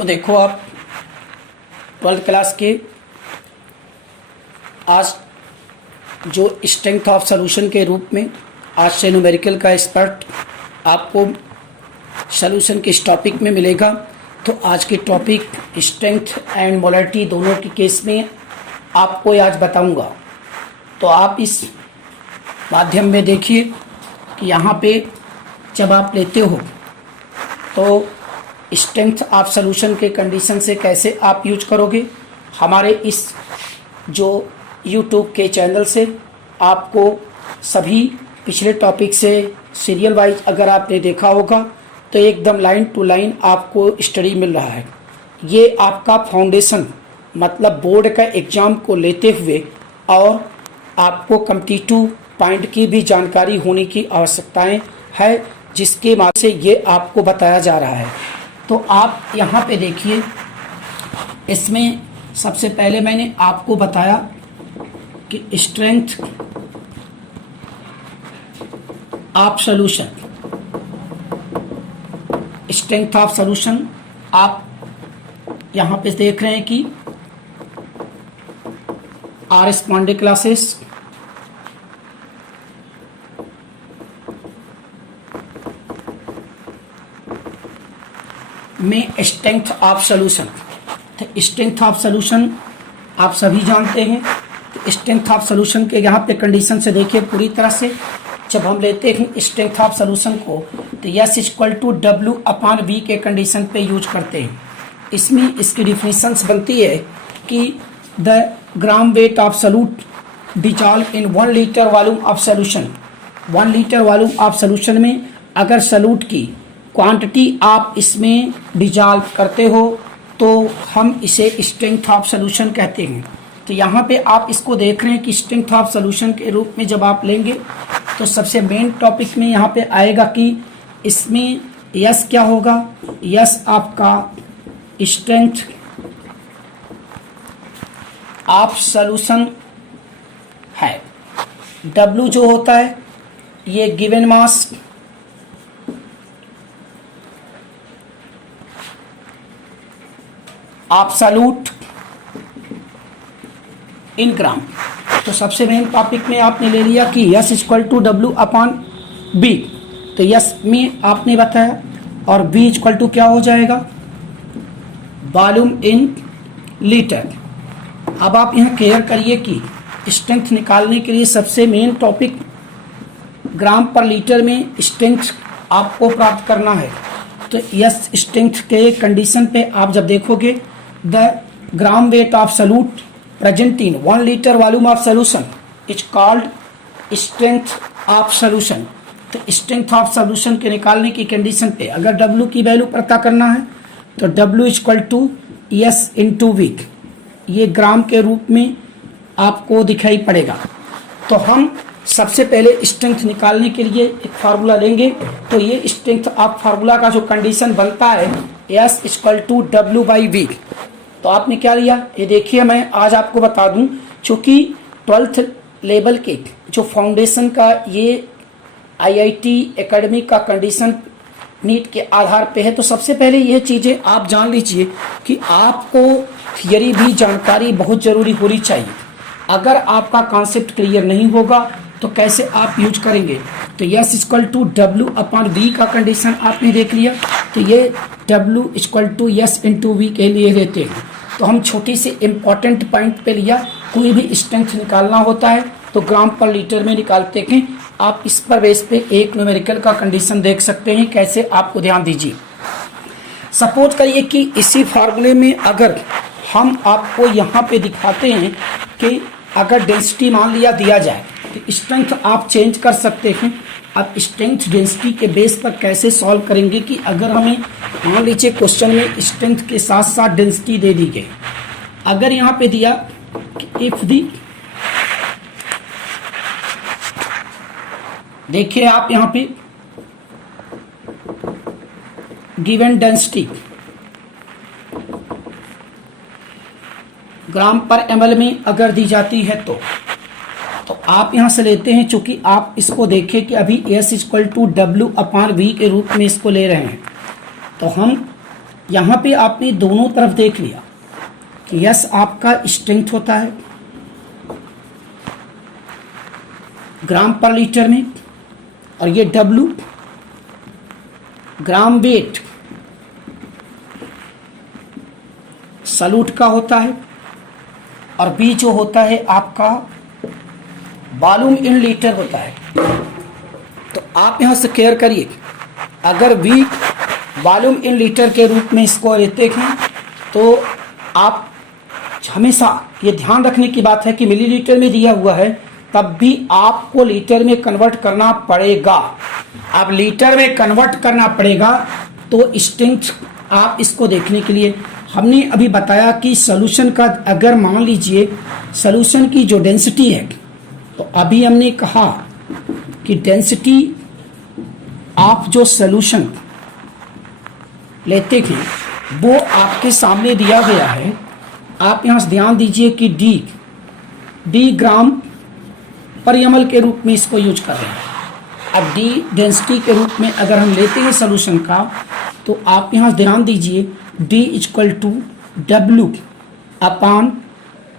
बच्चों देखो आप 12th क्लास के आज जो स्ट्रेंथ ऑफ सॉल्यूशन के रूप में आज से न्यूमेरिकल का एक्सपर्ट आपको सॉल्यूशन के इस टॉपिक में मिलेगा। तो आज के टॉपिक स्ट्रेंथ एंड मोलरिटी दोनों के केस में आपको आज बताऊंगा। तो आप इस माध्यम में देखिए कि यहाँ पे जब आप लेते हो तो स्ट्रेंथ ऑफ सॉल्यूशन के कंडीशन से कैसे आप यूज करोगे। हमारे इस जो यूट्यूब के चैनल से आपको सभी पिछले टॉपिक से सीरियल वाइज अगर आपने देखा होगा तो एकदम लाइन टू लाइन आपको स्टडी मिल रहा है। ये आपका फाउंडेशन मतलब बोर्ड का एग्ज़ाम को लेते हुए और आपको कॉम्पिटिटिव पॉइंट की भी जानकारी होने की आवश्यकताएं है, जिसके माध्यम से ये आपको बताया जा रहा है। तो आप यहाँ पे देखिए, इसमें सबसे पहले मैंने आपको बताया कि strength of solution, strength of solution आप यहाँ पे देख रहे हैं कि आर.एस. पांडे क्लासेस में स्ट्रेंथ ऑफ सॉल्यूशन। तो स्ट्रेंथ ऑफ सॉल्यूशन आप सभी जानते हैं। तो स्ट्रेंथ ऑफ सॉल्यूशन के यहाँ पे कंडीशन से देखिए पूरी तरह से जब हम लेते हैं स्ट्रेंथ ऑफ सॉल्यूशन को तो यस इक्वल टू W/V के कंडीशन पे यूज करते हैं। इसमें इसकी डिफिनीशंस बनती है कि the gram weight of solute dissolve in 1 litre volume of solution. 1 litre volume of solution में अगर सॉल्यूट की क्वांटिटी आप इसमें डिजॉल्व करते हो तो हम इसे स्ट्रेंथ ऑफ सॉल्यूशन कहते हैं। तो यहाँ पे आप इसको देख रहे हैं कि स्ट्रेंथ ऑफ सॉल्यूशन के रूप में जब आप लेंगे तो सबसे मेन टॉपिक में यहाँ पे आएगा कि इसमें यस क्या होगा। यस आपका स्ट्रेंथ ऑफ सॉल्यूशन है। W जो होता है ये गिवन मास एब्सोल्यूट इन ग्राम। तो सबसे मेन टॉपिक में आपने ले लिया कि यस इक्वल टू W/B। तो यस में आपने बताया और B इक्वल टू क्या हो जाएगा, वॉल्यूम इन लीटर। अब आप यहाँ क्लियर करिए कि स्ट्रेंथ निकालने के लिए सबसे मेन टॉपिक ग्राम पर लीटर में स्ट्रेंथ आपको प्राप्त करना है। तो यस स्ट्रेंथ के कंडीशन पे आप जब देखोगे the gram weight of solute present in 1 litre volume of solution is called strength of solution. तो स्ट्रेंथ ऑफ सॉल्यूशन के निकालने की कंडीशन पे अगर W की वैल्यू पता करना है तो W equal to S into V, ये ग्राम के रूप में आपको दिखाई पड़ेगा। तो हम सबसे पहले स्ट्रेंथ निकालने के लिए एक फार्मूला लेंगे। तो ये स्ट्रेंथ ऑफ फार्मूला का जो कंडीशन बनता है एस इक्वल टू W/V। तो आपने क्या लिया ये देखिए, मैं आज आपको बता दूं, चूँकि 12th लेवल के जो फाउंडेशन का ये IIT एकेडमी का कंडीशन नीट के आधार पे है। तो सबसे पहले यह चीज़ें आप जान लीजिए कि आपको थियरी भी जानकारी बहुत ज़रूरी होनी चाहिए। अगर आपका कॉन्सेप्ट क्लियर नहीं होगा तो कैसे आप यूज करेंगे। तो यस इक्वल टू W/V का कंडीशन आपने देख लिया। तो ये W equal to S into V के लिए देते हैं। तो हम छोटी सी इम्पॉर्टेंट पॉइंट पे लिया, कोई भी स्ट्रेंथ निकालना होता है तो ग्राम पर लीटर में निकालते हैं। आप इस पर बेस पे एक न्यूमेरिकल का कंडीशन देख सकते हैं कैसे, आपको ध्यान दीजिए। सपोज करिए कि इसी फार्मूले में अगर हम आपको यहाँ पे दिखाते हैं कि अगर डेंसिटी मान लिया दिया जाए तो स्ट्रेंथ आप चेंज कर सकते हैं। अब स्ट्रेंथ डेंसिटी के बेस पर कैसे सॉल्व करेंगे कि अगर हमें मान लीजिए क्वेश्चन में स्ट्रेंथ के साथ साथ डेंसिटी दे दी गई। अगर यहाँ पे दिया इफ दी, देखिए आप यहाँ पे गिवन डेंसिटी ग्राम पर ml में अगर दी जाती है तो आप यहां से लेते हैं। चूंकि आप इसको देखें कि अभी S इक्वल टू W/V के रूप में इसको ले रहे हैं तो हम यहाँ पे आपने दोनों तरफ देख लिया कि यस आपका स्ट्रेंथ होता है ग्राम पर लीटर में, और ये डब्लू ग्राम वेट सलूट का होता है, और बी जो होता है आपका वॉल्यूम इन लीटर होता है। तो आप यहाँ से केयर करिए, अगर वी वॉल्यूम इन लीटर के रूप में इसको लेते हैं तो आप हमेशा ये ध्यान रखने की बात है कि मिलीलीटर में दिया हुआ है तब भी आपको लीटर में कन्वर्ट करना पड़ेगा। अब लीटर में कन्वर्ट करना पड़ेगा तो स्ट्रेंथ आप इसको देखने के लिए हमने अभी बताया कि सॉल्यूशन का, अगर मान लीजिए सॉल्यूशन की जो डेंसिटी है, तो अभी हमने कहा कि डेंसिटी आप जो सॉल्यूशन लेते हैं वो आपके सामने दिया गया है। आप यहाँ से ध्यान दीजिए कि डी ग्राम पर एमएल के रूप में इसको यूज कर रहे हैं। अब डी डेंसिटी के रूप में अगर हम लेते हैं सॉल्यूशन का, तो आप यहाँ ध्यान दीजिए डी इक्वल टू डब्लू अपान,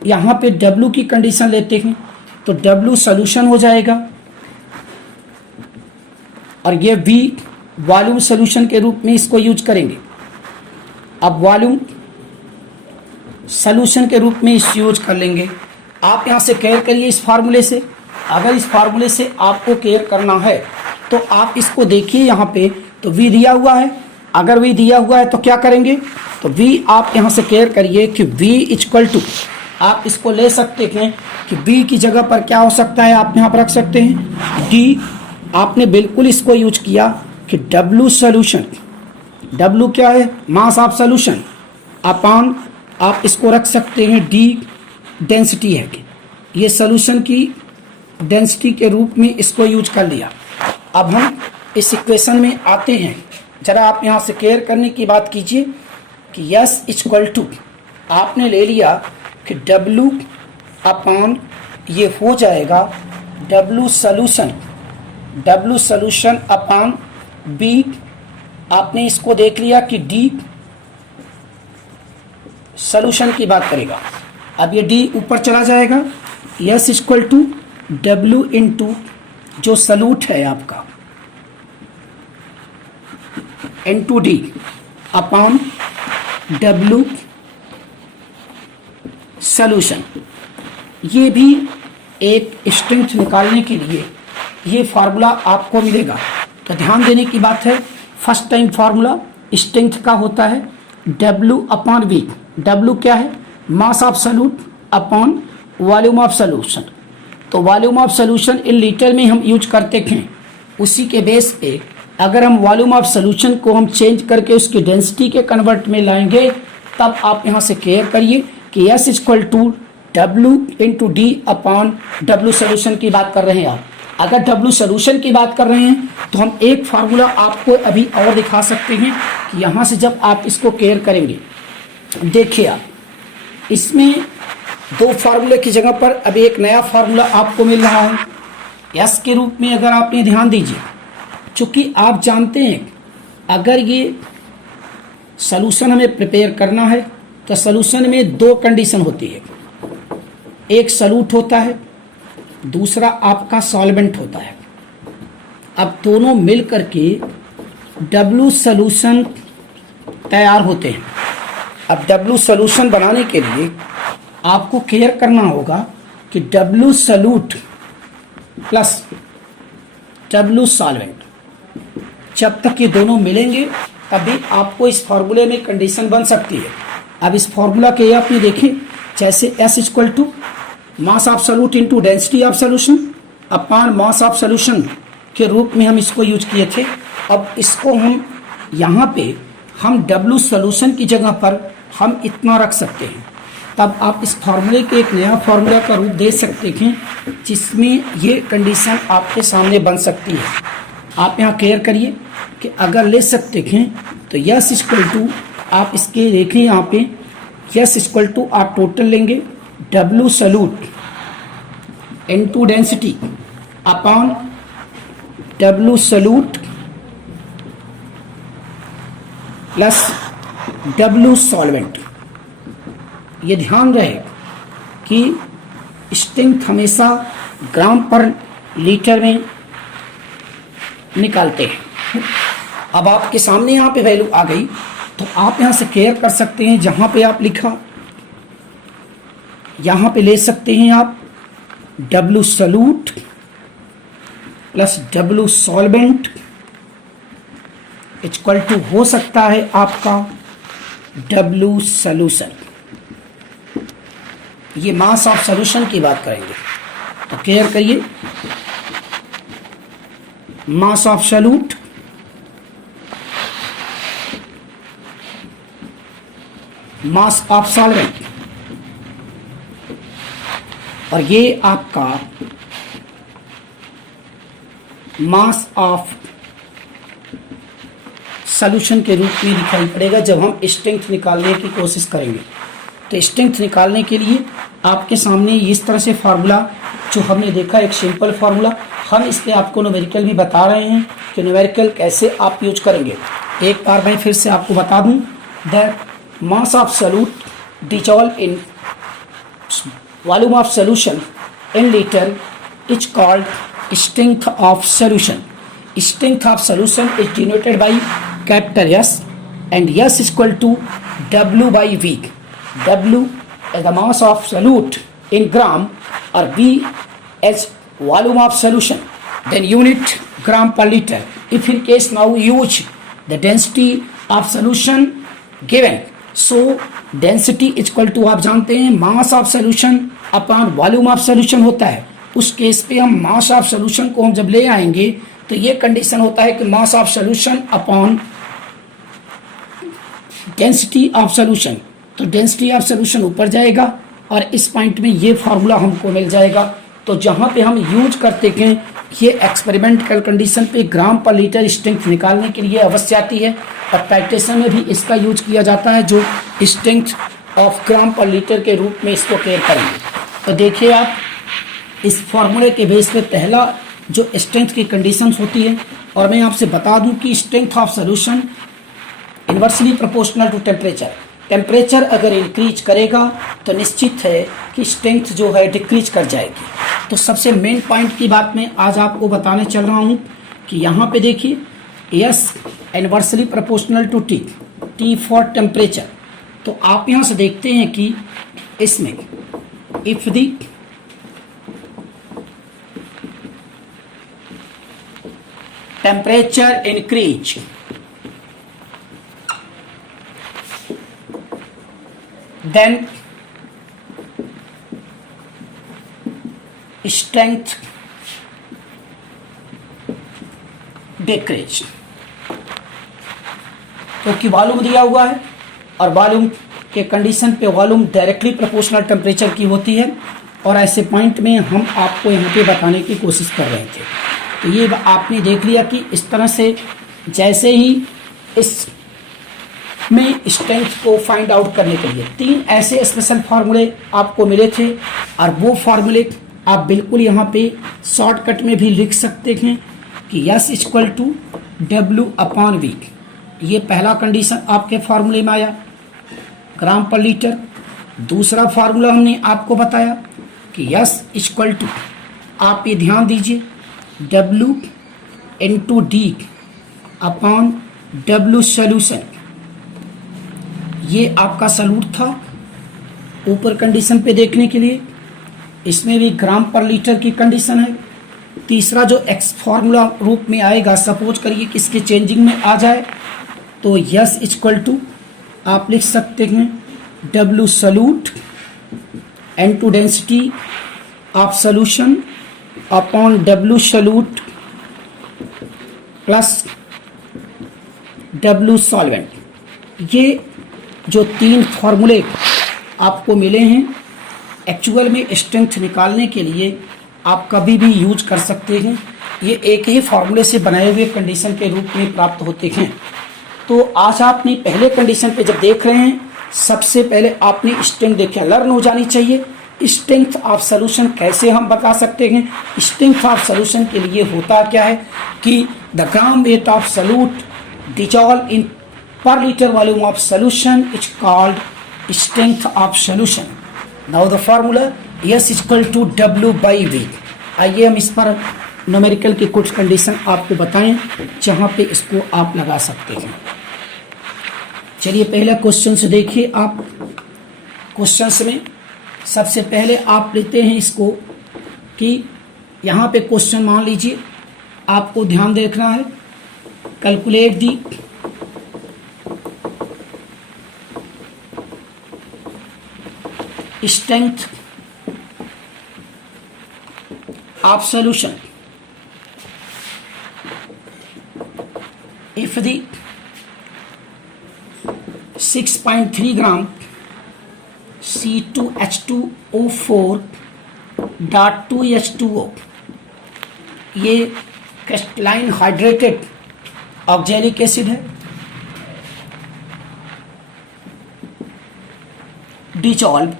यहाँ पे डब्लू की कंडीशन लेते हैं तो डब्लू सॉल्यूशन हो जाएगा, और ये वी वॉल्यूम सॉल्यूशन के रूप में इसको यूज करेंगे। अब वॉल्यूम सॉल्यूशन के रूप में इस यूज कर लेंगे। आप यहाँ से केयर करिए इस फार्मूले से, अगर इस फार्मूले से आपको केयर करना है तो आप इसको देखिए यहाँ पे, तो v दिया हुआ है, अगर v दिया हुआ है तो क्या करेंगे, तो v आप यहाँ से केयर करिए कि v इक्वल टू, आप इसको ले सकते हैं कि v की जगह पर क्या हो सकता है, आप यहाँ पर रख सकते हैं d, आपने बिल्कुल इसको यूज किया कि w सॉल्यूशन, w क्या है, मास ऑफ सॉल्यूशन, अपान आप इसको रख सकते हैं d डेंसिटी है कि ये सॉल्यूशन की डेंसिटी के रूप में इसको यूज कर लिया। अब हम इस इक्वेशन में आते हैं, जरा आप यहाँ से केयर करने की बात कीजिए कि यस इक्वल टू आपने ले लिया कि W अपान ये हो जाएगा W सॉल्यूशन अपान B, आपने इसको देख लिया कि D सॉल्यूशन की बात करेगा। अब ये D ऊपर चला जाएगा, S equal to W into जो सलूट है आपका into D upon W solution. ये भी एक स्ट्रेंथ निकालने के लिए ये फार्मूला आपको मिलेगा। तो ध्यान देने की बात है, फर्स्ट टाइम फार्मूला स्ट्रेंथ का होता है W अपॉन V। W क्या है, mass of solute upon volume of solution. तो volume of solution in litre में हम यूज करते हैं, उसी के बेस पे अगर हम वॉल्यूम ऑफ सॉल्यूशन को हम चेंज करके उसकी डेंसिटी के कन्वर्ट में लाएंगे, तब आप यहाँ से केयर करिए कि S equal to W into D upon W solution की बात कर रहे हैं आप। अगर डब्ल्यू सोल्यूशन की बात कर रहे हैं तो हम एक फार्मूला आपको अभी और दिखा सकते हैं कि यहाँ से जब आप इसको केयर करेंगे, देखिए आप इसमें दो फार्मूले की जगह पर अभी एक नया फार्मूला आपको मिल रहा है एस के रूप में। अगर आपने ध्यान दीजिए, चूँकि आप जानते हैं अगर ये सॉल्यूशन हमें प्रिपेयर करना है तो सॉल्यूशन में दो कंडीशन होती है, एक सॉल्यूट होता है, दूसरा आपका सॉल्वेंट होता है। अब दोनों मिल करके डब्ल्यू सॉल्यूशन तैयार होते हैं। अब डब्ल्यू सॉल्यूशन बनाने के लिए आपको केयर करना होगा कि W solute plus W solvent, जब तक ये दोनों मिलेंगे तभी आपको इस फॉर्मूले में कंडीशन बन सकती है। अब इस फॉर्मूला के आप ये देखें, जैसे S equal to mass of solute into density of solution upon mass of solution के रूप में हम इसको यूज किए थे। अब इसको हम यहाँ पे हम W सॉल्यूशन की जगह पर हम इतना रख सकते हैं, तब आप इस फार्मूले के एक नया फार्मूला का रूप दे सकते हैं जिसमें ये कंडीशन आपके सामने बन सकती है। आप यहाँ केयर करिए कि अगर ले सकते हैं तो यस इक्वल टू आप इसके देखें यहाँ पे यस इक्वल टू आप टोटल लेंगे W solute into density upon W solute plus W solvent. ये ध्यान रहे कि स्ट्रेंथ हमेशा ग्राम पर लीटर में निकालते हैं। अब आपके सामने यहाँ पे वैल्यू आ गई तो आप यहाँ से केयर कर सकते हैं, जहाँ पे आप लिखा यहाँ पे ले सकते हैं आप W solute plus W solvent equal to हो सकता है आपका W सॉल्यूशन। ये मास ऑफ सॉल्यूशन की बात करेंगे तो केयर करिए, मास of solute mass of solvent, और ये आपका मास ऑफ सॉल्यूशन के रूप में दिखाई पड़ेगा जब हम स्ट्रेंथ निकालने की कोशिश करेंगे। तो स्ट्रेंथ निकालने के लिए आपके सामने इस तरह से फार्मूला जो हमने देखा, एक सिंपल फार्मूला, हम इस पे आपको न्यूमेरिकल भी बता रहे हैं कि न्यूमेरिकल कैसे आप यूज करेंगे। एक बार मैं फिर से आपको बता दूं, that mass of solute dissolved in volume of solution in liter is called strength of solution. Strength of solution is denoted by capital S and S is equal to W by V. W is the mass of solute in gram or V as volume of solution, then unit gram per liter. If in case now use the density of solution given, so density equal to आप जानते हैं mass of solution upon volume of solution होता है। उस case पे हम मास of solution को हम जब ले आएंगे तो ये कंडीशन होता है कि मास of solution upon density of solution, तो डेंसिटी ऑफ सोल्यूशन ऊपर जाएगा और इस पॉइंट में ये फार्मूला हमको मिल जाएगा। तो जहाँ पे हम यूज करते हैं ये एक्सपेरिमेंटल कंडीशन पे ग्राम पर लीटर स्ट्रेंथ निकालने के लिए अवश्य आती है, और प्रैक्टिस में भी इसका यूज किया जाता है जो स्ट्रेंथ ऑफ ग्राम पर लीटर के रूप में इसको केयर करेंगे। तो देखिए आप इस फॉर्मूले के बेस पे पहला जो स्ट्रेंथ की कंडीशंस होती है, और मैं आपसे बता दूं कि strength of solution inversely proportional to temperature. Temperature अगर इंक्रीज करेगा तो निश्चित है कि स्ट्रेंथ जो है डिक्रीज कर जाएगी। तो सबसे मेन पॉइंट की बात मैं आज आपको बताने चल रहा हूँ कि यहाँ पे देखिए S inversely proportional to T, T for temperature. तो आप यहाँ से देखते हैं कि इसमें if the temperature increase then strength decrease, क्योंकि वॉल्यूम दिया हुआ है और वॉल्यूम के कंडीशन पे वॉल्यूम डायरेक्टली प्रोपोर्शनल टेम्परेचर की होती है, और ऐसे पॉइंट में हम आपको यहाँ पे बताने की कोशिश कर रहे थे। तो ये आपने देख लिया कि इस तरह से जैसे ही इस में स्ट्रेंथ को फाइंड आउट करने के लिए 3 ऐसे स्पेशल फार्मूले आपको मिले थे, और वो फार्मूले आप बिल्कुल यहाँ पे शॉर्टकट में भी लिख सकते हैं कि S equal to W upon V। ये पहला कंडीशन आपके फार्मूले में आया ग्राम पर लीटर। दूसरा फार्मूला हमने आपको बताया कि S इक्वल टू, आप ये ध्यान दीजिए, W into D upon W solution. ये आपका सॉल्यूट था ऊपर कंडीशन पे देखने के लिए, इसमें भी ग्राम पर लीटर की कंडीशन है। तीसरा जो एक्स फॉर्मूला रूप में आएगा, सपोज करिए कि इसके चेंजिंग में आ जाए, तो यस इक्वल टू आप लिख सकते हैं W सॉल्यूट एन टू density of solution upon W solute plus W solvent. ये जो 3 फार्मूले आपको मिले हैं एक्चुअल में स्ट्रेंथ निकालने के लिए आप कभी भी यूज कर सकते हैं। ये एक ही फार्मूले से बनाए हुए कंडीशन के रूप में प्राप्त होते हैं। तो आज आपने पहले कंडीशन पे जब देख रहे हैं, सबसे पहले आपने स्ट्रेंथ देखा, लर्न हो जानी चाहिए। स्ट्रेंथ ऑफ सॉल्यूशन कैसे हम बता सकते हैं, स्ट्रेंथ ऑफ सॉल्यूशन के लिए होता क्या है कि the gram weight of solute dissolve in per liter volume of solution is called strength of solution. Now the formula S equal to W by V. आइए हम इस पर न्यूमेरिकल की कुछ कंडीशन आपको बताएं जहां पे इसको आप लगा सकते हैं। चलिए पहला क्वेश्चन से देखिए आप। क्वेश्चंस में सबसे पहले आप लेते हैं इसको कि यहाँ पे क्वेश्चन मान लीजिए, आपको ध्यान देखना है। Calculate the strength of solution if the 6.3 gram C2H2O4.2H2O ये क्रिस्टलाइन हाइड्रेटेड ऑक्जेलिक एसिड है, dissolve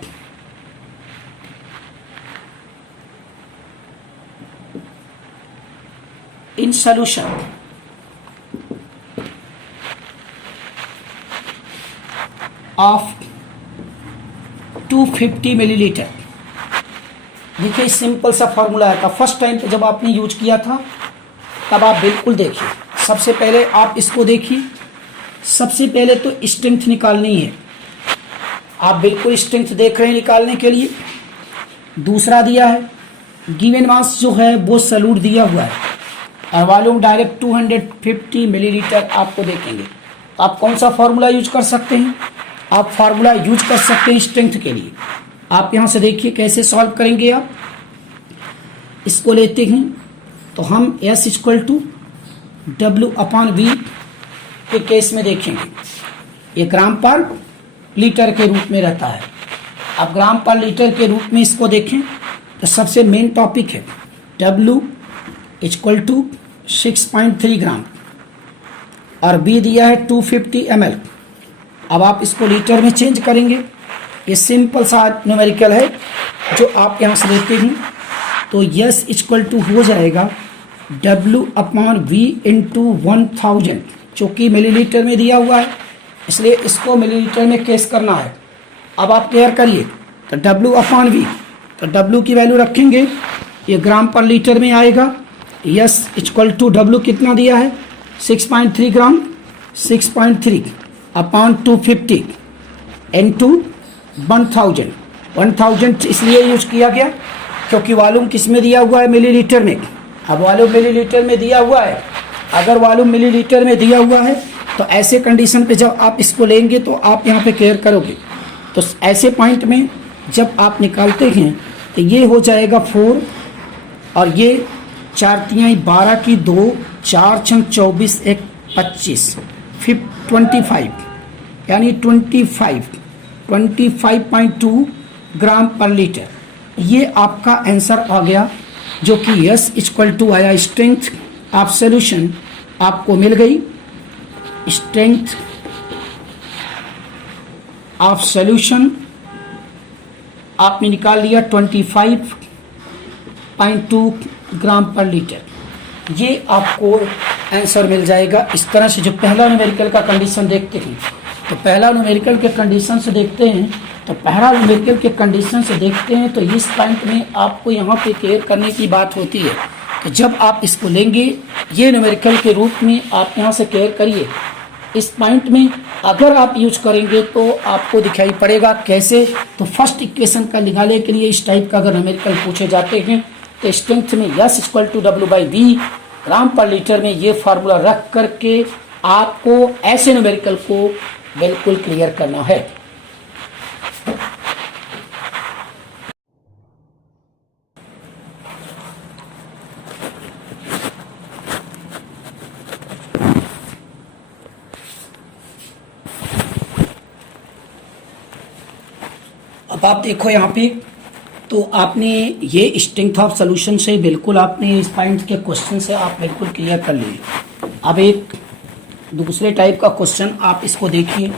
in solution of 250 millilitre. देखिए सिंपल सा फॉर्मूला है। फर्स्ट टाइम पे जब आपने यूज किया था तब आप बिल्कुल देखिए। सबसे पहले आप इसको देखिए। सबसे पहले तो स्ट्रेंथ निकालनी है। आप बिल्कुल स्ट्रेंथ देख रहे हैं निकालने के लिए। दूसरा दिया है गिवन मास जो है वो सॉल्यूट दिया हुआ है और वॉल्यूम डायरेक्ट 250 मिलीलीटर आपको देखेंगे। आप कौन सा फॉर्मूला यूज कर सकते हैं? आप फार्मूला यूज कर सकते हैं स्ट्रेंथ के लिए। आप यहां से देखिए कैसे सॉल्व करेंगे। आप इसको लेते हैं तो हम S इक्वल टू W/V के केस में देखेंगे ये ग्राम पर लीटर के रूप में रहता है। अब ग्राम पर लीटर के रूप में इसको देखें तो सबसे मेन टॉपिक है W इक्वल टू 6.3 ग्राम और B दिया है 250 ml। अब आप इसको लीटर में चेंज करेंगे। ये सिंपल सा न्यूमेरिकल है जो आप यहाँ से लेते हैं तो S इक्वल टू हो जाएगा W/V इंटू 1000, जो कि मिलीलीटर में दिया हुआ है, इसलिए इसको मिलीलीटर में केस करना है। अब आप क्लियर करिए तो W/V, तो W की वैल्यू रखेंगे, ये ग्राम पर लीटर में आएगा। S इक्वल टू W कितना दिया है 6.3 ग्राम, 6.3 अपॉन 250 इंटू 1000 इसलिए यूज किया गया क्योंकि वॉल्यूम किस में दिया हुआ है मिलीलीटर में। अब वॉल्यूम मिलीलीटर में दिया हुआ है। अगर वॉल्यूम मिलीलीटर में दिया हुआ है तो ऐसे कंडीशन पे जब आप इसको लेंगे तो आप यहाँ पे केयर करोगे तो ऐसे पॉइंट में जब आप निकालते हैं तो ये हो जाएगा 4 और ये 4 तिहाई 12 की 2, 4 छंग 24, 1 25, 25 यानी 25.2 ग्राम पर लीटर। ये आपका आंसर आ गया जो कि S इक्वल टू आया स्ट्रेंथ ऑफ सॉल्यूशन आपको मिल गई। स्ट्रेंथ ऑफ सॉल्यूशन आपने निकाल लिया 25.2 ग्राम पर लीटर। ये आपको आंसर मिल जाएगा। इस तरह से जो पहला न्यूमेरिकल का कंडीशन देखते हैं तो पहला न्यूमेरिकल के कंडीशन से देखते हैं तो पहला न्यूमेरिकल के कंडीशन से देखते हैं तो इस पॉइंट में आपको यहाँ पे केयर करने की बात होती है कि जब आप इसको लेंगे ये न्यूमेरिकल के रूप में आप यहाँ से केयर करिए। इस पॉइंट में अगर आप यूज करेंगे तो आपको दिखाई पड़ेगा कैसे। तो फर्स्ट इक्वेशन का निकालने के लिए इस टाइप का अगर न्यूमेरिकल पूछे जाते हैं तो स्ट्रेंथ में S इक्वल टू W/V ग्राम पर लीटर में ये फार्मूला रख करके आपको ऐसे न्यूमेरिकल को बिल्कुल क्लियर करना है। अब आप देखो यहाँ पे तो आपने ये स्ट्रेंथ ऑफ सॉल्यूशन से बिल्कुल आपने इस पॉइंट के क्वेश्चन से आप बिल्कुल क्लियर कर लीजिए। अब एक दूसरे टाइप का क्वेश्चन आप इसको देखिए।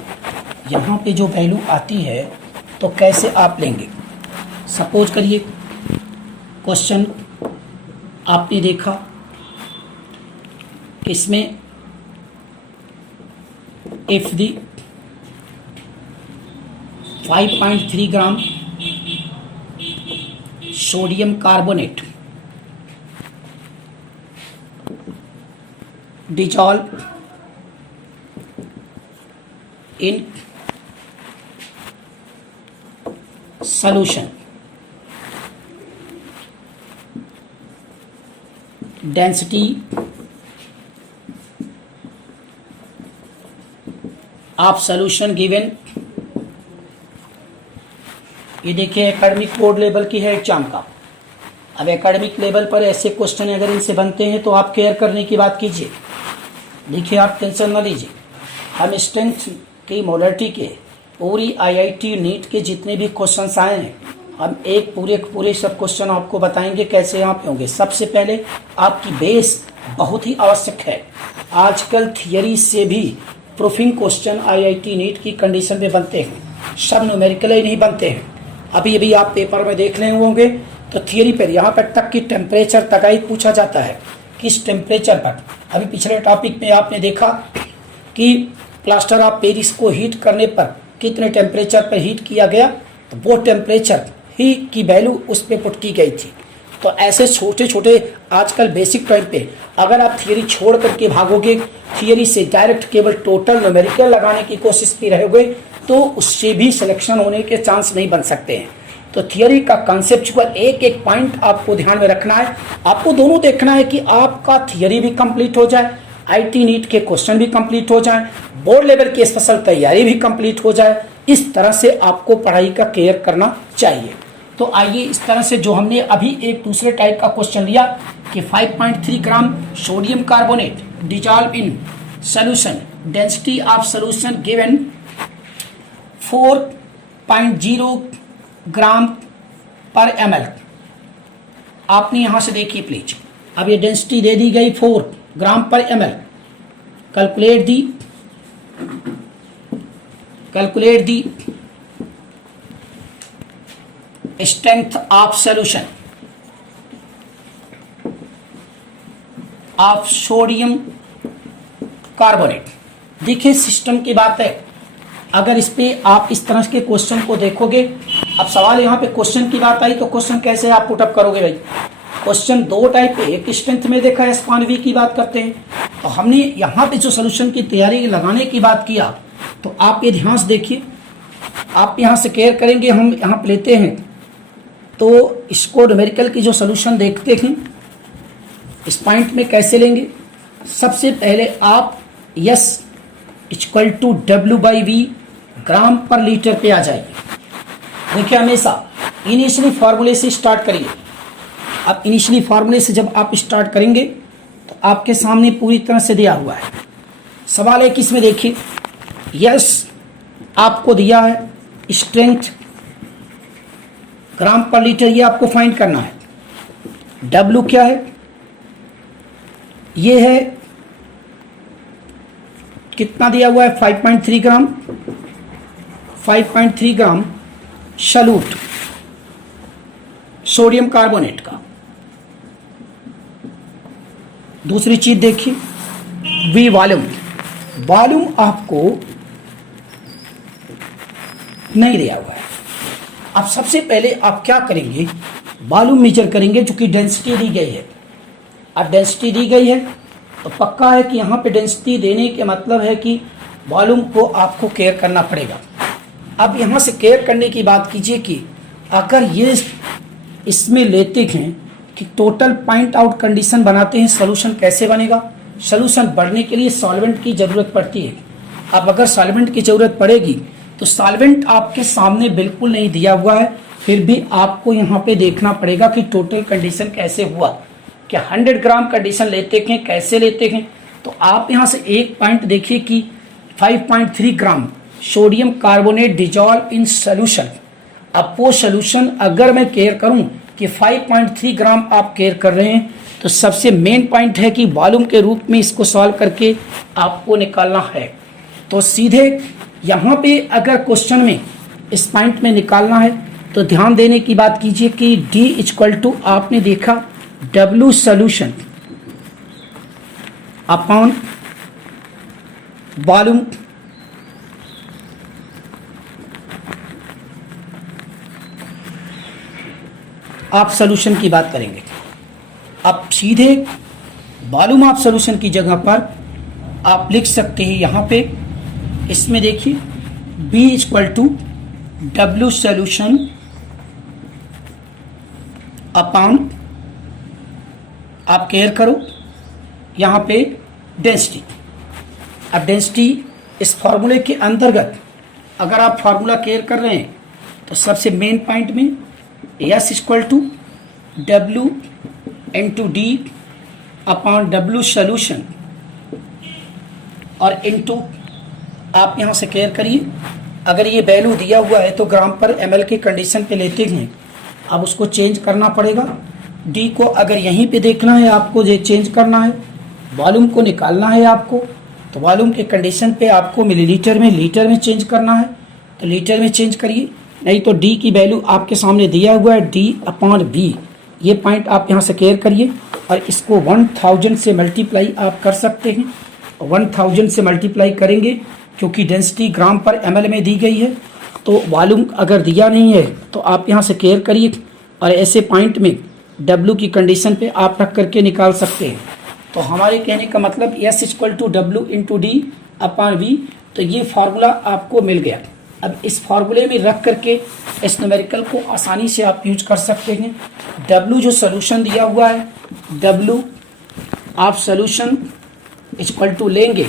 यहाँ पे जो वैल्यू आती है तो कैसे आप लेंगे। सपोज करिए क्वेश्चन आपने देखा इसमें if the 5.3 gram sodium carbonate dissolve in solution, density of solution given। ये देखिए एकेडमिक बोर्ड लेवल की है एग्जाम का। अब एकेडमिक लेवल पर ऐसे क्वेश्चन अगर इनसे बनते हैं तो आप केयर करने की बात कीजिए। देखिए आप टेंशन न लीजिए, हम स्ट्रेंथ की मोलरिटी के पूरी आईआईटी नीट के जितने भी क्वेश्चंस आए हैं हम एक पूरे सब क्वेश्चन आपको बताएंगे कैसे यहाँ पे होंगे। सबसे पहले आपकी बेस बहुत ही आवश्यक है। आजकल थियरी से भी प्रूफिंग क्वेश्चन आईआईटी नीट की कंडीशन में बनते हैं, सब न्यूमेरिकल ही नहीं बनते हैं। अभी आप पेपर में देख रहे होंगे तो थियरी पर यहाँ पर तक की टेम्परेचर तक पूछा जाता है, किस टेम्परेचर पर। अभी पिछले टॉपिक में आपने देखा कि प्लास्टर ऑफ पेरिस को हीट करने पर कितने टेम्परेचर पर हीट किया गया, तो वो टेम्परेचर ही की वैल्यू उस पर पुट की गई थी। तो ऐसे छोटे छोटे आजकल बेसिक टाइम पे अगर आप थियरी छोड़ करके भागोगे, थियरी से डायरेक्ट केवल टोटल न्यूमेरिकल लगाने की कोशिश भी रहोगे तो उससे भी सिलेक्शन होने के चांस नहीं बन सकते हैं। तो थियरी का कॉन्सेप्चुअल एक एक पॉइंट आपको ध्यान में रखना है। आपको दोनों देखना है कि आपका थियरी भी कंप्लीट हो जाए, आईटी नीट के क्वेश्चन भी कंप्लीट हो जाए, बोर्ड लेवल की स्पेशल तैयारी भी कंप्लीट हो जाए। इस तरह से आपको पढ़ाई का केयर करना चाहिए। तो आइए इस तरह से जो हमने अभी एक दूसरे टाइप का क्वेश्चन लिया कि 5.3 gram sodium carbonate dissolve in solution, density of solution given 4.0 ग्राम पर ml। आपने यहां से देखिए प्लीज, अब ये डेंसिटी दे दी गई 4 ग्राम पर ml। Calculate the strength of solution of sodium carbonate. देखिए सिस्टम की बात है, अगर इस पे आप इस तरह के क्वेश्चन को देखोगे, अब सवाल यहाँ पे क्वेश्चन की बात आई तो क्वेश्चन कैसे आप पुटअप करोगे भाई। क्वेश्चन दो टाइप पे, एक स्ट्रेंथ में देखा है S/V की बात करते हैं, तो हमने यहाँ पे जो सोल्यूशन की तैयारी लगाने की बात किया तो आप ये ध्यान से देखिए, आप यहाँ से केयर करेंगे। हम यहाँ पे लेते हैं तो इसको न्यूमेरिकल की जो सोल्यूशन देखते हैं इस पॉइंट में कैसे लेंगे। सबसे पहले आप S = W/V ग्राम पर लीटर पे आ जाइए। देखिए हमेशा इनिशियली फार्मूले से स्टार्ट करिए। अब इनिशियली फार्मूले से जब आप स्टार्ट करेंगे तो आपके सामने पूरी तरह से दिया हुआ है। सवाल है किसमें देखिए, यस आपको दिया है स्ट्रेंथ ग्राम पर लीटर, ये आपको फाइंड करना है। W क्या है, ये है कितना दिया हुआ है 5.3 ग्राम, 5.3 ग्राम सॉल्यूट सोडियम कार्बोनेट का। दूसरी चीज देखिए V वॉल्यूम, वॉल्यूम आपको नहीं दिया हुआ है। अब सबसे पहले आप क्या करेंगे, वॉल्यूम मेजर करेंगे, जो कि डेंसिटी दी गई है। अब डेंसिटी दी गई है तो पक्का है कि यहाँ पे डेंसिटी देने के मतलब है कि वॉल्यूम को आपको केयर करना पड़ेगा। अब यहाँ से केयर करने की बात कीजिए कि अगर ये इसमें लेते हैं कि टोटल पॉइंट आउट कंडीशन बनाते हैं, सोल्यूशन कैसे बनेगा। सोल्यूशन बढ़ने के लिए सॉल्वेंट की ज़रूरत पड़ती है। अब अगर सॉल्वेंट की ज़रूरत पड़ेगी तो सॉल्वेंट आपके सामने बिल्कुल नहीं दिया हुआ है, फिर भी आपको यहाँ पे देखना पड़ेगा कि टोटल कंडीशन कैसे हुआ। क्या 100 ग्राम कंडीशन लेते हैं, कैसे लेते हैं। तो आप यहाँ से एक पॉइंट देखिए कि 5.3 gram sodium carbonate dissolve in solution. अब वो सोल्यूशन अगर मैं केयर करूं कि 5.3 ग्राम आप केयर कर रहे हैं तो सबसे मेन पॉइंट है कि वॉल्यूम के रूप में इसको सॉल्व करके आपको निकालना है। तो सीधे यहाँ पे अगर क्वेश्चन में इस पॉइंट में निकालना है तो ध्यान देने की बात कीजिए कि D = आपने देखा W सोल्यूशन अपॉन वॉल्यूम आप सोल्यूशन की बात करेंगे। अब सीधे वॉल्यूम ऑफ सोल्यूशन की जगह पर आप लिख सकते हैं यहाँ पे, इसमें देखिए B equal to W solution upon, आप केयर करो यहाँ पे डेंसिटी। अब डेंसिटी इस फॉर्मूले के अंतर्गत अगर आप फार्मूला केयर कर रहे हैं तो सबसे मेन पॉइंट में S equal to W into D upon W solution और इंटू, आप यहाँ से केयर करिए, अगर ये वैल्यू दिया हुआ है तो ग्राम पर ml के कंडीशन पे लेते हैं, अब उसको चेंज करना पड़ेगा। डी को अगर यहीं पे देखना है आपको, ये चेंज करना है, वॉल्यूम को निकालना है आपको, तो वॉल्यूम के कंडीशन पे आपको मिलीलीटर में लीटर में चेंज करना है, तो लीटर में चेंज करिए, नहीं तो डी की वैल्यू आपके सामने दिया हुआ है डी अपॉन बी, ये पॉइंट आप यहाँ से केयर करिए और इसको 1000 से मल्टीप्लाई आप कर सकते हैं। 1000 से मल्टीप्लाई करेंगे क्योंकि डेंसिटी ग्राम पर ml में दी गई है, तो वॉल्यूम अगर दिया नहीं है तो आप यहाँ से केयर करिए और ऐसे पॉइंट में W की कंडीशन पे आप रख करके निकाल सकते हैं। तो हमारे कहने का मतलब S equal to W into D upon V, तो ये फार्मूला आपको मिल गया। अब इस फार्मूले में रख करके इस न्यूमेरिकल को आसानी से आप यूज कर सकते हैं। W जो सोल्यूशन दिया हुआ है, W आप सोल्यूशन इक्वल टू लेंगे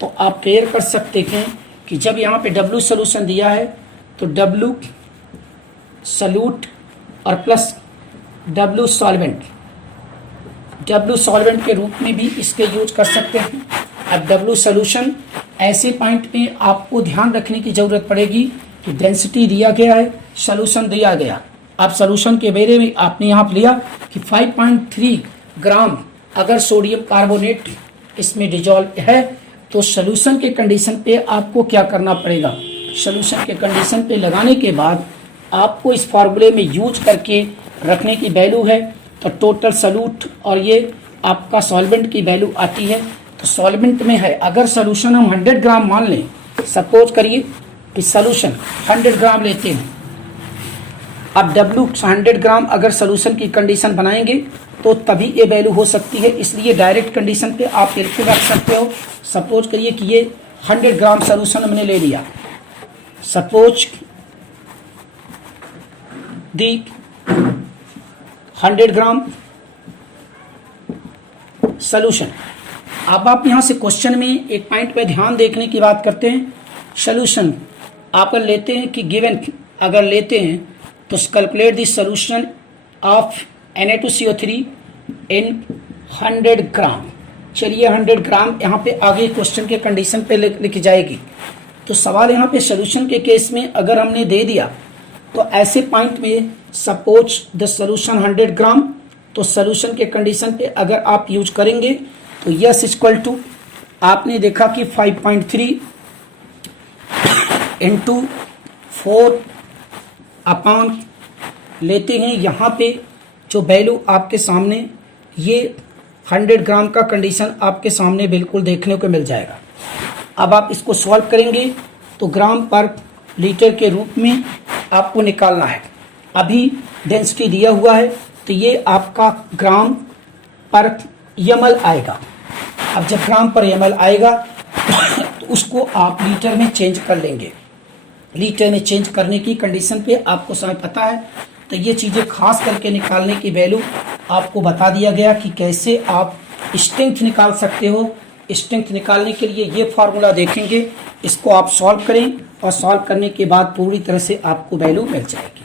तो आप केयर कर सकते हैं कि जब यहाँ पे W सोल्यूशन दिया है तो W सॉल्यूट और plus W solvent, W solvent के रूप में भी इसके यूज कर सकते हैं। अब W सोल्यूशन ऐसे पॉइंट में आपको ध्यान रखने की जरूरत पड़ेगी कि डेंसिटी दिया गया है, सोल्यूशन दिया गया। अब सोल्यूशन के बारे में आपने यहाँ पे लिया कि 5.3 ग्राम अगर सोडियम कार्बोनेट इसमें डिजॉल्व है, तो सोल्यूशन के कंडीशन पे आपको क्या करना पड़ेगा, सोल्यूशन के कंडीशन पे लगाने के बाद आपको इस फार्मूले में यूज करके रखने की वैल्यू है, तो टोटल सॉल्यूट और ये आपका सॉल्वेंट की वैल्यू आती है। तो सॉल्वेंट में है, अगर सोल्यूशन हम 100 ग्राम मान लें, सपोज करिए कि सोल्यूशन 100 ग्राम लेते हैं, अब W 100 ग्राम अगर सोल्यूशन की कंडीशन बनाएंगे तो तभी ये वैल्यू हो सकती है, इसलिए डायरेक्ट कंडीशन पे आप बिल्कुल रख सकते हो। सपोज करिए कि ये 100 ग्राम सोल्यूशन हमने ले लिया, सपोज दी 100 ग्राम सोल्यूशन। अब आप यहाँ से क्वेश्चन में एक पॉइंट पे ध्यान देखने की बात करते हैं, सोल्यूशन आप लेते हैं कि गिवन अगर लेते हैं तो calculate the solution of Na2CO3 इन 100 ग्राम। चलिए 100 ग्राम यहाँ पे आगे क्वेश्चन के कंडीशन पे लिखी जाएगी। तो सवाल यहाँ पे सोल्यूशन के केस में अगर हमने दे दिया तो ऐसे पॉइंट में सपोज द सोल्यूशन 100 ग्राम, तो सोल्यूशन के कंडीशन पे अगर आप यूज करेंगे तो यस इक्वल टू आपने देखा कि 5.3 इंटू 4 अपॉन लेते हैं, यहाँ पे जो वैल्यू आपके सामने ये 100 ग्राम का कंडीशन आपके सामने बिल्कुल देखने को मिल जाएगा। अब आप इसको सॉल्व करेंगे तो ग्राम पर लीटर के रूप में आपको निकालना है। अभी डेंसिटी दिया हुआ है तो ये आपका ग्राम पर ml आएगा। अब जब ग्राम पर ml आएगा तो उसको आप लीटर में चेंज कर लेंगे। लीटर में चेंज करने की कंडीशन पे आपको समय पता है, तो ये चीज़ें खास करके निकालने की वैल्यू आपको बता दिया गया कि कैसे आप स्ट्रेंथ निकाल सकते हो। स्ट्रेंथ निकालने के लिए ये फार्मूला देखेंगे, इसको आप सॉल्व करें और सॉल्व करने के बाद पूरी तरह से आपको वैल्यू मिल जाएगी,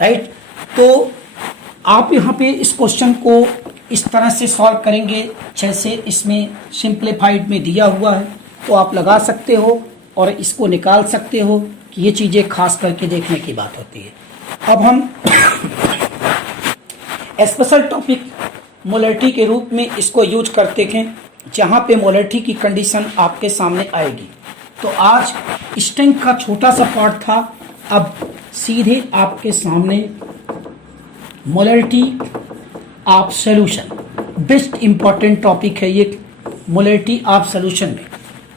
राइट। तो आप यहाँ पे इस क्वेश्चन को इस तरह से सॉल्व करेंगे जैसे इसमें सिंप्लीफाइड में दिया हुआ है, तो आप लगा सकते हो और इसको निकाल सकते हो कि ये चीज़ें खास करके देखने की बात होती है। अब हम स्पेशल टॉपिक मोलरिटी के रूप में इसको यूज करते हैं, जहाँ पे मोलरिटी की कंडीशन आपके सामने आएगी। तो आज स्ट्रेंथ का छोटा सा पार्ट था, अब सीधे आपके सामने molarity of solution, best important topic है ये मोलरिटी ऑफ सॉल्यूशन में।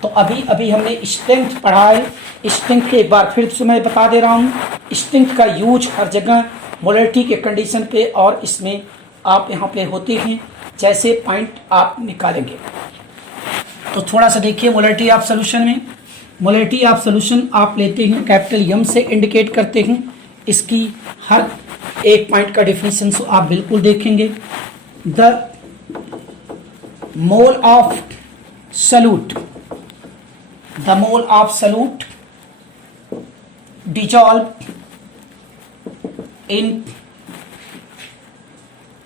तो अभी अभी हमने स्ट्रेंथ पढ़ा है। स्ट्रेंथ के एक बार फिर से मैं बता दे रहा हूँ, स्ट्रेंथ का यूज हर जगह मोलरिटी के कंडीशन पे और इसमें आप यहाँ पे होते हैं जैसे पॉइंट आप निकालेंगे। तो थोड़ा सा देखिए मोलरिटी ऑफ सॉल्यूशन में, मोलरिटी ऑफ सॉल्यूशन आप लेते हैं कैपिटल एम से इंडिकेट करते हैं। इसकी हर एक पॉइंट का डेफिनेशन आप बिल्कुल देखेंगे। The mole of solute, the mole of solute dissolve in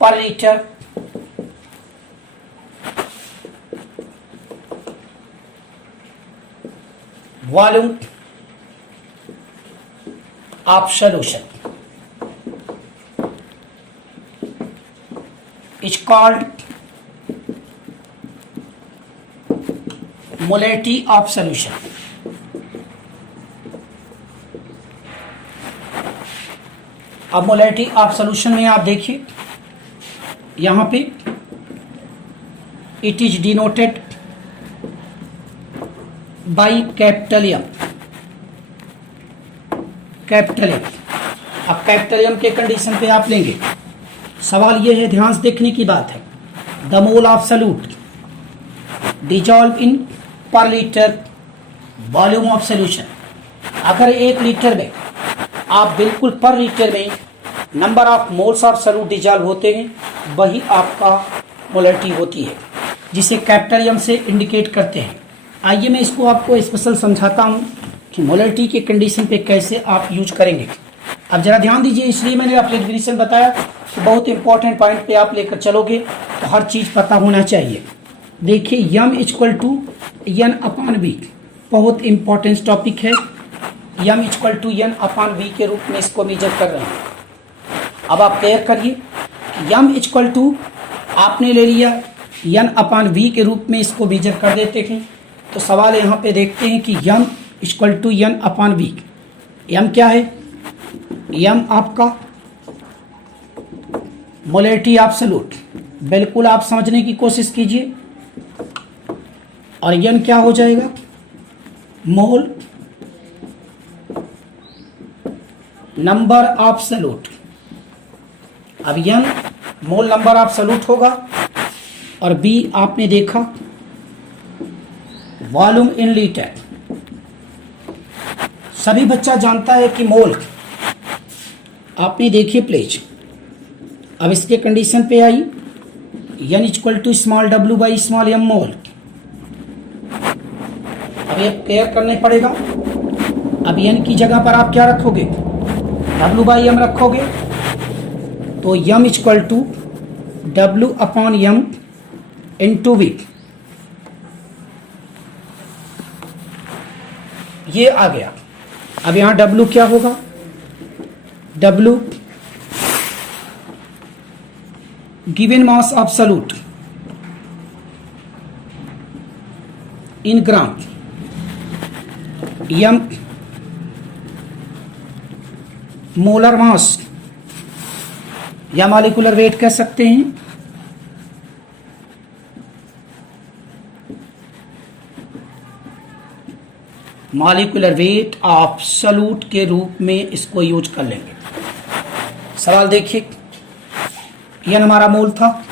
per liter volume of solution is called molarity of solution। अब मोलरिटी ऑफ सॉल्यूशन में आप देखिए यहाँ पे it is denoted by capital M, capital M. अब capital M के condition पे आप लेंगे। सवाल ये है, ध्यान से देखने की बात है, the mole of solute dissolve in पर लीटर वॉल्यूम ऑफ सॉल्यूशन। अगर 1 लीटर में आप बिल्कुल पर लीटर में number of moles of solute dissolve होते हैं, वही आपका मोलरिटी होती है, जिसे कैपिटल एम से इंडिकेट करते हैं। आइए मैं इसको आपको स्पेशल समझाता हूँ कि मोलरिटी के कंडीशन पे कैसे आप यूज करेंगे। अब जरा ध्यान दीजिए, इसलिए मैंने आपको डेफिनेशन बताया कि बहुत इंपॉर्टेंट पॉइंट पे आप लेकर चलोगे तो हर चीज़ पता होना चाहिए। देखिए M equal to N upon B, बहुत इंपॉर्टेंट टॉपिक है। M equal to N upon B के रूप में इसको मेजर कर रहे हैं। अब आप क्लियर करिए, यम इक्वल टू आपने ले लिया एन अपॉन बी के रूप में इसको मेजर कर देते हैं। तो सवाल यहाँ पे देखते हैं कि M equal to N upon B. M क्या है? यम आपका मोलरिटी ऑफ सॉल्यूट, बिल्कुल आप समझने की कोशिश कीजिए। और एन क्या हो जाएगा? Mole number of solute. अब N mole number of solute होगा और बी आपने देखा वॉल्यूम इन लीटर। सभी बच्चा जानता है कि मोल, आपने देखिए प्लीज। अब इसके कंडीशन पे I N equal to small W by small M mole. अब ये क्लियर करने पड़ेगा। अब एन की जगह पर आप क्या रखोगे? डब्ल्यू बाई एम रखोगे। तो M equal to W upon M into V, ये आ गया। अब यहां डब्ल्यू क्या होगा? W given mass of solute in gram, M molar mass या मॉलिक्यूलर वेट कह सकते हैं। मॉलिक्यूलर वेट ऑफ सॉल्यूट के रूप में इसको यूज कर लेंगे। सवाल देखिए, एन हमारा मोल था,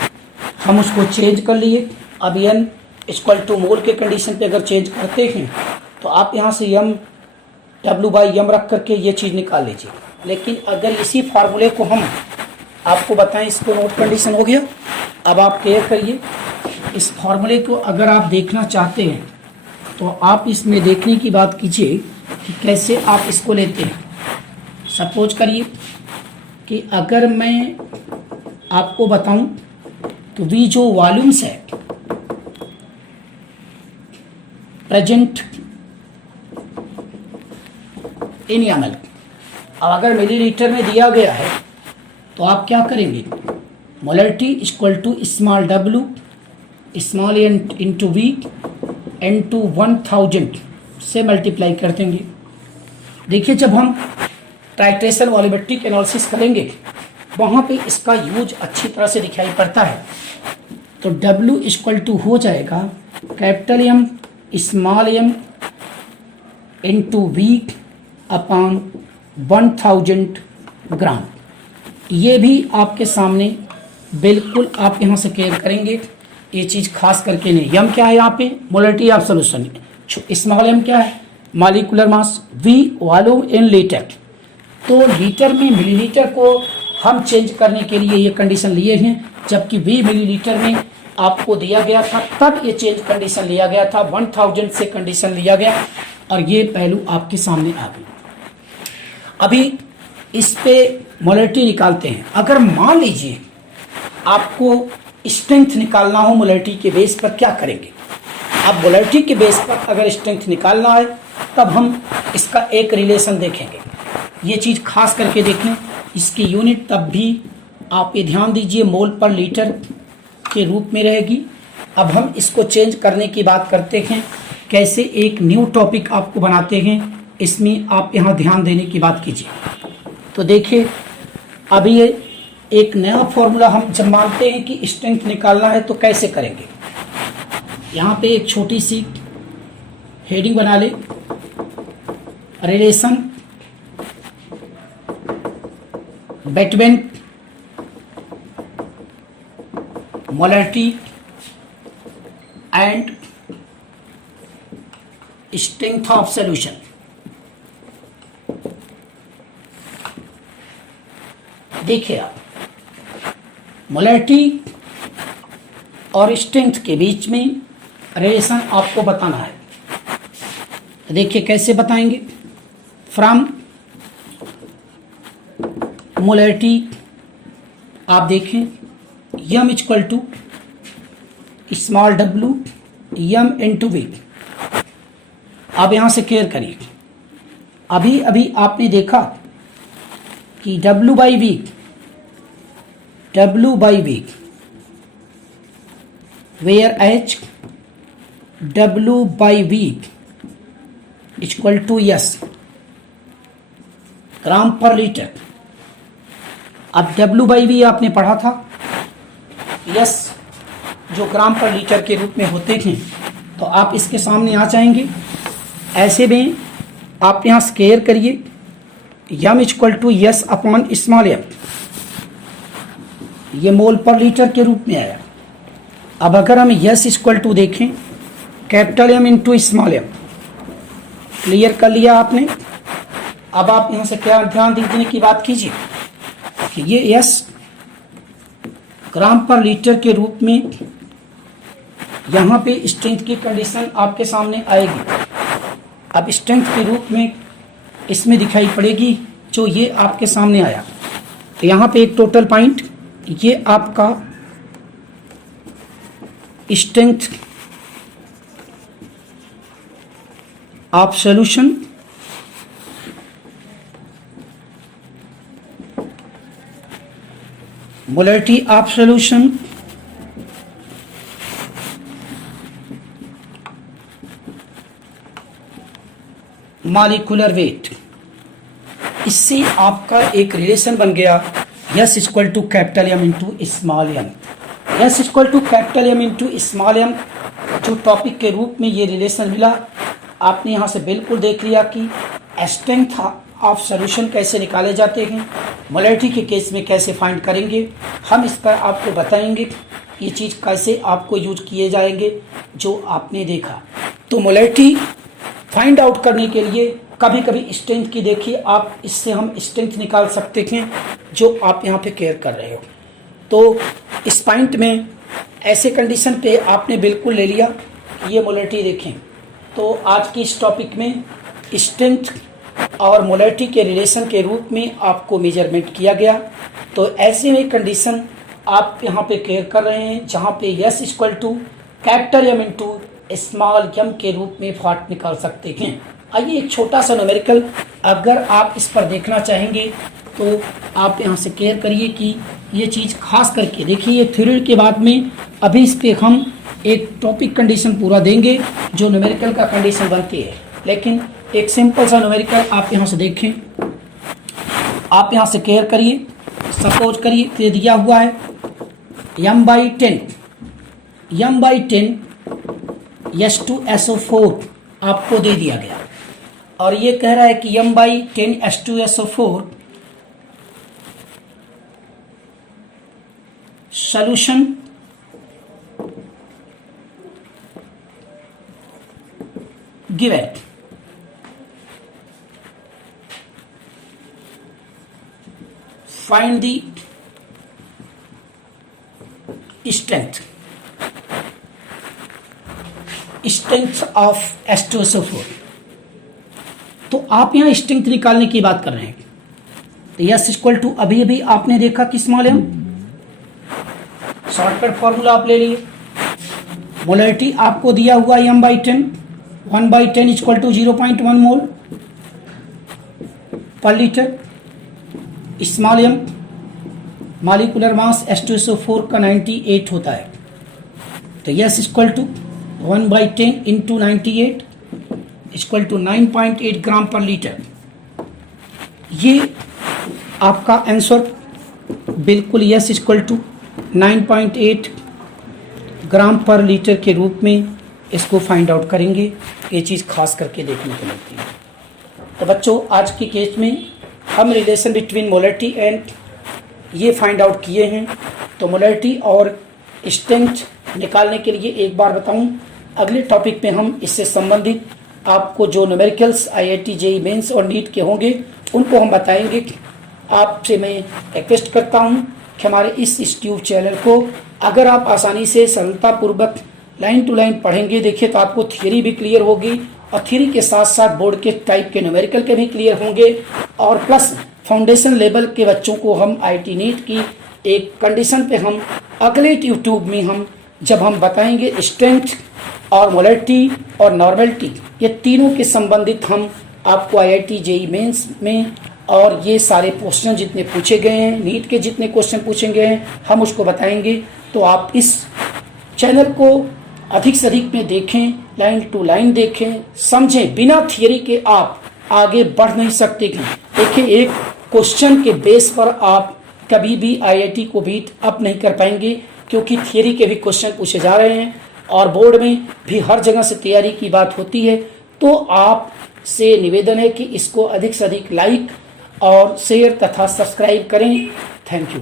हम उसको चेंज कर लिए। अब एन इक्वल टू मोल के कंडीशन पे अगर चेंज करते हैं तो आप यहाँ से एम डब्ल्यू बाई एम रख करके ये चीज़ निकाल लीजिए। लेकिन अगर इसी फार्मूले को हम आपको बताएं, इसको नोट कंडीशन हो गया। अब आप क्लियर करिए, इस फार्मूले को अगर आप देखना चाहते हैं तो आप इसमें देखने की बात कीजिए कि कैसे आप इसको लेते हैं। सपोज करिए कि अगर मैं आपको बताऊं तो वी जो वॉल्यूम्स है प्रेजेंट इन एमएल, अब अगर मिलीलीटर में दिया गया है तो आप क्या करेंगे? Molarity equal to small W small N into V into 1000 से मल्टीप्लाई कर देंगे। देखिए जब हम टाइट्रेशन वॉल्यूमेट्रिक एनालिसिस करेंगे वहाँ पे इसका यूज अच्छी तरह से दिखाई पड़ता है। तो W इक्वल टू हो जाएगा capital M small M into V upon 1000 gram. ये भी आपके सामने बिल्कुल आप यहाँ से क्लियर करेंगे। ये चीज़ खास करके नहीं। यम क्या है यहाँ पे? Molarity of solution. Small M क्या है? Molecular mass. V volume in litre. तो लीटर में मिलीलीटर को हम चेंज करने के लिए ये कंडीशन लिए हैं, जबकि वी मिलीलीटर में आपको दिया गया था, तब ये चेंज कंडीशन लिया गया था। 1000 से कंडीशन लिया गया और ये पहलू आपके सामने आ गई। अभी इस पे मोलरिटी निकालते हैं। अगर मान लीजिए आपको स्ट्रेंथ निकालना हो मोलरिटी के बेस पर, क्या करेंगे? अब मोलरिटी के बेस पर अगर स्ट्रेंथ निकालना है तब हम इसका एक रिलेशन देखेंगे। ये चीज़ खास करके देखें, इसकी यूनिट तब भी आप ये ध्यान दीजिए मोल पर लीटर के रूप में रहेगी। अब हम इसको चेंज करने की बात करते हैं, कैसे एक न्यू टॉपिक आपको बनाते हैं, इसमें आप यहाँ ध्यान देने की बात कीजिए। तो देखिए अभी ये एक नया फॉर्मूला हम जब मानते हैं कि स्ट्रेंथ निकालना है तो कैसे करेंगे। यहाँ पे एक छोटी सी हेडिंग बना ले, relation between molarity and strength of solution. देखिए आप मोलरिटी और स्ट्रेंथ के बीच में रिलेशन आपको बताना है। देखिए कैसे बताएंगे। फ्रॉम मोलरिटी आप देखें M equal to small W M into V. अब यहाँ से क्लियर करिए। अभी अभी आपने देखा कि W by V where H W by V equal to S gram पर लीटर। अब W बाई वी आपने पढ़ा था, यस जो ग्राम पर लीटर के रूप में होते हैं, तो आप इसके सामने आ जाएंगे। ऐसे में आप यहाँ स्केयर करिए, M equal to S upon small M, ये मोल पर लीटर के रूप में आया। अब अगर हम यस इक्वल टू देखें capital M into small M, clear कर लिया आपने। अब आप यहाँ से क्या ध्यान देने की बात कीजिए कि ये यस ग्राम पर लीटर के रूप में यहाँ पे स्ट्रेंथ की कंडीशन आपके सामने आएगी। अब स्ट्रेंथ के रूप में इसमें दिखाई पड़ेगी जो ये आपके सामने आया। तो यहाँ पे एक टोटल पॉइंट, ये आपका strength of solution molarity of solution molecular weight. इससे आपका एक रिलेशन बन गया S equal to capital M into small M. S equal to capital M into small M जो टॉपिक के रूप में ये रिलेशन मिला, आपने यहाँ से बिल्कुल देख लिया कि स्ट्रेंथ ऑफ सॉल्यूशन कैसे निकाले जाते हैं, मोलरिटी के केस में कैसे फाइंड करेंगे। हम इस पर आपको बताएंगे ये चीज़ कैसे आपको यूज किए जाएंगे जो आपने देखा। तो मोलरिटी फाइंड आउट करने के लिए कभी कभी स्ट्रेंथ की देखिए आप, इससे हम स्ट्रेंथ निकाल सकते हैं जो आप यहाँ पे केयर कर रहे हो। तो इस पॉइंट में ऐसे कंडीशन पे आपने बिल्कुल ले लिया ये मोलरिटी देखें। तो आज की इस टॉपिक में स्ट्रेंथ और मोलरिटी के रिलेशन के रूप में आपको मेजरमेंट किया गया। तो ऐसे में कंडीशन आप यहाँ पे केयर कर रहे हैं जहाँ पे S equal to capital M into small M के रूप में फाट निकाल सकते हैं। आइए एक छोटा सा न्यूमेरिकल अगर आप इस पर देखना चाहेंगे तो आप यहाँ से केयर करिए कि ये चीज़ खास करके देखिए। ये थ्योरी के बाद में अभी इस पर हम एक टॉपिक कंडीशन पूरा देंगे जो न्यूमेरिकल का कंडीशन बनती है, लेकिन एक सिंपल सा न्यूमेरिकल आप यहाँ से देखें। आप यहाँ से केयर करिए, सपोज करिए कि दिया हुआ है m बाई 10 H2SO4 आपको दे दिया गया और ये कह रहा है कि m by 10 H2SO4 solution given. Find the strength of H2SO4. तो आप यहाँ स्ट्रेंथ निकालने की बात कर रहे हैं। तो यस इक्वल टू अभी अभी आपने देखा कि स्मॉल एम, शॉर्टकट फॉर्मूला आप ले लिए। मोलरिटी आपको दिया हुआ m/10, 1/10 equal to 0.1 mole per litre. Small M molecular mass H2SO4 का 98 होता है। तो S equal to 1/10 into 98 equal to 9.8 gram पर लीटर। ये आपका आंसर बिल्कुल यस इक्वल टू 9.8 ग्राम पर लीटर के रूप में इसको फाइंड आउट करेंगे। ये चीज़ खास करके देखने को मिलती है। तो बच्चों आज के केस में हम रिलेशन बिटवीन मोलरिटी एंड ये फाइंड आउट किए हैं। तो मोलरिटी और स्ट्रेंथ निकालने के लिए एक बार बताऊं, अगले टॉपिक में हम इससे संबंधित आपको जो न्यूमेरिकल्स IIT JEE मेंस और नीट के होंगे उनको हम बताएंगे। आपसे मैं रिक्वेस्ट करता हूं कि हमारे इस यूट्यूब चैनल को अगर आप आसानी से सरलतापूर्वक लाइन टू लाइन पढ़ेंगे, देखिए तो आपको थियरी भी क्लियर होगी और थियरी के साथ साथ बोर्ड के टाइप के न्यूमेरिकल के भी क्लियर होंगे। और प्लस फाउंडेशन लेवल के बच्चों को हम IIT नीट की एक कंडीशन पे हम अगले यूट्यूब में हम जब हम बताएंगे स्ट्रेंथ और मोलरिटी और नॉर्मेलिटी, ये तीनों के संबंधित हम आपको IIT JEE मेंस में और ये सारे क्वेश्चन जितने पूछे गए हैं, नीट के जितने क्वेश्चन पूछे गए हैं, हम उसको बताएंगे। तो आप इस चैनल को अधिक से अधिक में देखें, लाइन टू लाइन देखें, समझें। बिना थियरी के आप आगे बढ़ नहीं सकते। देखिए एक क्वेश्चन के बेस पर आप कभी भी IIT को बीट अप नहीं कर पाएंगे, क्योंकि थियरी के भी क्वेश्चन पूछे जा रहे हैं और बोर्ड में भी हर जगह से तैयारी की बात होती है। तो आप से निवेदन है कि इसको अधिक से अधिक लाइक और शेयर तथा सब्सक्राइब करें। Thank you.